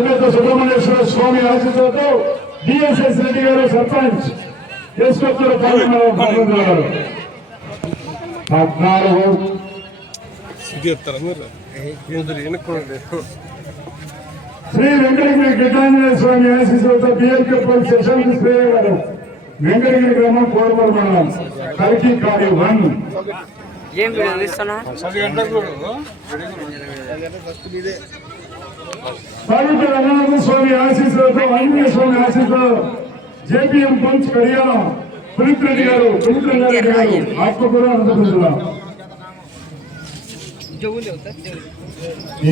సుబ్రహ్మణ్యేశ్వర స్వామి ఆశీస్సులతో డిఎస్ఎస్ రెడ్డి గారు సర్పంచ్. చేసుకొచ్చారు పద్నాలుగు. శ్రీ వెంకటగిరి గిడ్డాంజనేయ స్వామి ఆశీస్సులతో బిఎల్కే పోలీస్ శశాంక్ శ్రేయ గారు వెంకటగిరి గ్రామం కోరమల మండలం. కల్కి కాడి వన్. ఏం తీస్తున్నా పవిత్ర రంగనాథ స్వామి ఆశీస్సులతో ఆంజనేయ స్వామి ఆశీస్సులతో జేపీఎం పంచ్ కడియాల పునీత్ రెడ్డి గారు పునీత్ రెడ్డి గారు ఆత్మకూర అనంతపురం జిల్లా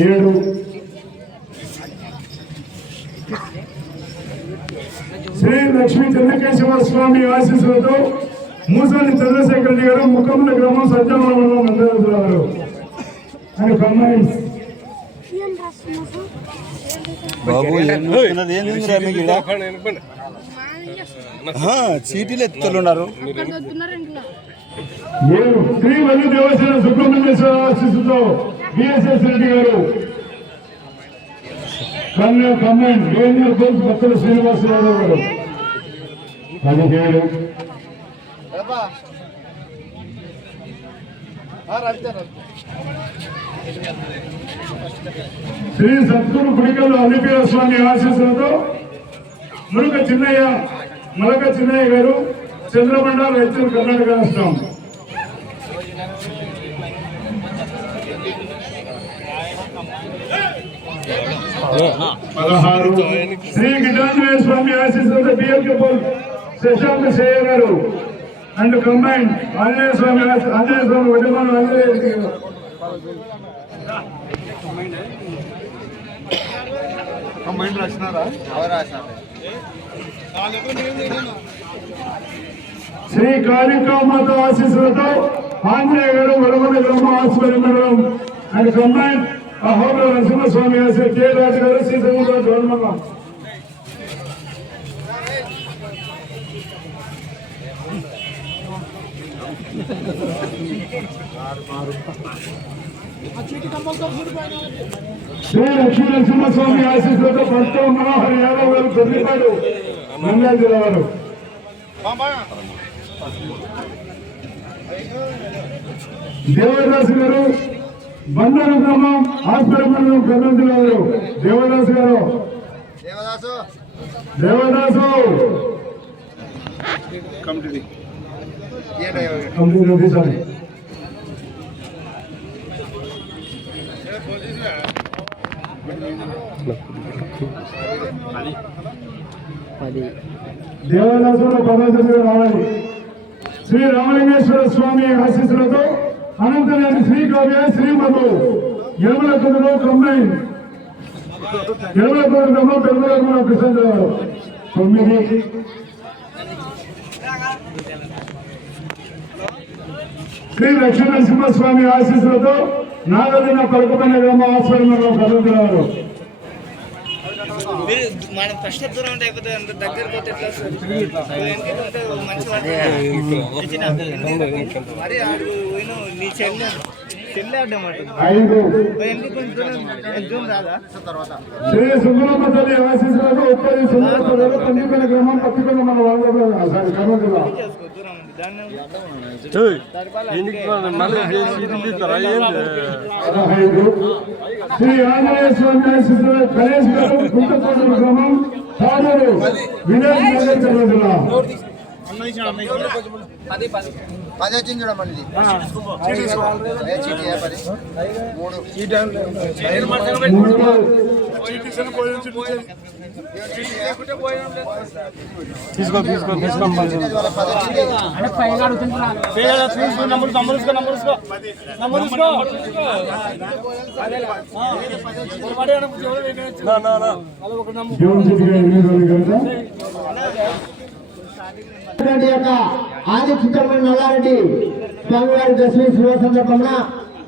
ఏడు. శ్రీ లక్ష్మీ చంద్రకేశ్వర స్వామి ఆశీస్సులతో మూసాని చంద్రశేఖర్ రెడ్డి గారు ముఖముల గ్రామం సత్యనారాయణ మందిరం జిల్లా గారు అని కంబైన్స్ బాబు చీటీలు ఎత్తుతున్నారు శ్రీ వల్లి దేవసేన సుబ్రహ్మణ్యేశ్వర ఆశీస్సుతో బిఎస్ఎస్ రెడ్డి గారు. కన్యా కమెంట్ జూనియర్ కోచ్ భక్తుల శ్రీనివాసరావు గారు. పదిహేడు. శ్రీ సత్గురు గుడికల్లు అల్లిపీర స్వామి ఆశీస్సులతో మురుగ చిన్నయ్య మలక చిన్నయ్య గారు చంద్రబండ రైతులు కర్ణాటక రాష్ట్రం. పదహారు. శ్రీ గిటాంజనేయ స్వామి ఆశీస్సులతో బిఎల్కే పోల్ శశాంక్ శయ్య గారు. అండ్ కంబైన్ ఆంజనేయ స్వామి ఆంజనేయ స్వామి వడ్డమాన ఆంజనేయ రెడ్డి గారు శ్రీ కాళికామాత ఆశీస్సులతో ఆంజనేయ గారు వరమల గ్రామ ఆసుపత్రి మండలం అండ్ కంబైన్ అహోబల నరసింహస్వామి ఆశీ కె రాజు గారు శ్రీశంకర గవర్నమెంట్ శ్రీ లక్ష్మీ నరసింహస్వామి ఆశీస్సులతో భక్త మనోహర్ యాదవ్ గారు తొమ్మిదిపాడు నంద్యాల జిల్లా వారు. దేవదాసు గారు బంధన గ్రామం హాస్పిటల్ మండలం కర్నూలు జిల్లా వారు. దేవదాసు గారు. దేవదాసు. కంప్లీట్ ఆఫీసర్ పది దేవదాసులో పదవి రావాలి శ్రీ రామలింగేశ్వర స్వామి ఆశీస్సులతో అనంతనేని శ్రీ కావ్య శ్రీ మధు యముల కుదురు కంబైన్ యముల కుదురు పెద్దల కృష్ణ గారు తొమ్మిది శ్రీ లక్ష్మీ నరసింహస్వామి ఆశీస్సులతో నాగదిన పలకమైన గ్రామ ఆశ్రమంలో కలుగుతున్నారు మీరు మన ఫస్ట్ దూరం ఉంటే అయిపోతే అంత దగ్గర పోతే ఎట్లా వస్తుంది? ఎందుకంటే ఉంటే మంచి వాడు. తెచ్చినా. మరి ఆడు పోయిన నీ చెల్లె చెల్లె అడ్డమాట ఐదు. ఎందుకు కొంచెం దూరం? ఎగ్జామ్ రాదా? శ్రీ సుందరమ్మ తల్లి ఆశీస్సులతో ఉప్పది సుందరమ్మ తల్లి పండుగల గ్రామం పత్తికొండ మన వాళ్ళ శ్రీ ఆంజనేయ స్వామి గణేష్ గారు గుంటకోట గ్రామం తాడూరు వినాయక పది వచ్చింది చూడమని ఇది మూడు తీసుకో తీసుకో తీసుకో యొక్క ఆది చిత్రమైన నల్లారెడ్డి స్వామివారి దర్శనం శుభ సందర్భంగా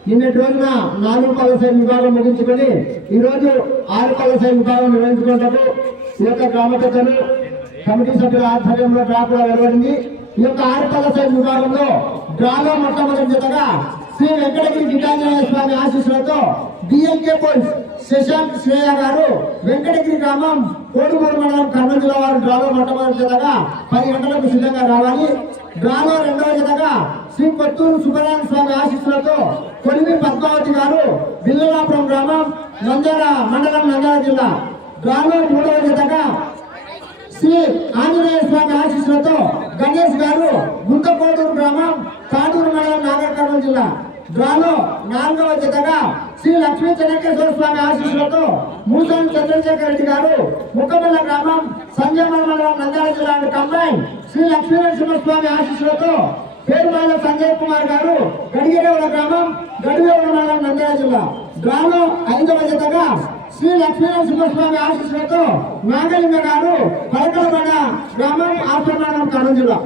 నిన్నటి రోజున నాలుగు కళాశాల విభాగం ముగించుకొని ఈరోజు ఆరు కళాశాల విభాగం నిర్వహించుకున్నప్పుడు ఈ యొక్క గ్రామ కమిటీ సభ్యుల ఆధ్వర్యంలో డ్రా కూడా వెలువడింది. ఈ యొక్క ఆరు కళాశాల విభాగంలో డ్రాలో మొట్టమొదటి జతగా శ్రీ వెంకటగిరి గిటాంజనేయ స్వామి ఆశీస్సులతో డిఎంకే పోల్స్ శశాంక్ శ్రేయ గారు వెంకటగిరి గ్రామం కోడుమూరు మండలం కర్నూలు జిల్లా వారు డ్రాలో మొట్టమొదటి జతగా పది గంటలకు సిద్ధంగా రావాలి. డ్రాలో రెండవ జతగా శ్రీ కొత్తూరు సుబ్రహ్మణ్య స్వామి ఆశీస్సులతో కొలిమి పద్మావతి గారు బిల్లలాపురం గ్రామం నంద్యాల మండలం నంద్యాల జిల్లా. డ్రాలో మూడవ జతగా శ్రీ ఆంజనేయ స్వామి ఆశీస్సులతో గణేష్ గారు గుంతకోడూరు గ్రామం తాటూరు మండలం నాగర్ కర్నూలు జిల్లా డ్రాలో నాలుగవ జతగా శ్రీ లక్ష్మీ చెన్నకేశ్వర స్వామి ఆశీస్సులతో మూసాని చంద్రశేఖర్ రెడ్డి గారు ముక్కమల్ల గ్రామం సంజయమల మండలం నంద్యాల జిల్లా కంబైన్ శ్రీ లక్ష్మీ నరసింహస్వామి ఆశీస్సులతో పేరుమాల సంజయ్ కుమార్ గారు గడిగిరేవుల గ్రామం గడివేవుల మండలం నంద్యాల జిల్లా. డ్రాలో ఐదవ జతగా శ్రీ లక్ష్మీ నరసింహస్వామి ఆశీస్సులతో నాగలింగ గారు పలకలబండ గ్రామం ఆశ్రమానం కర్నూలు జిల్లా.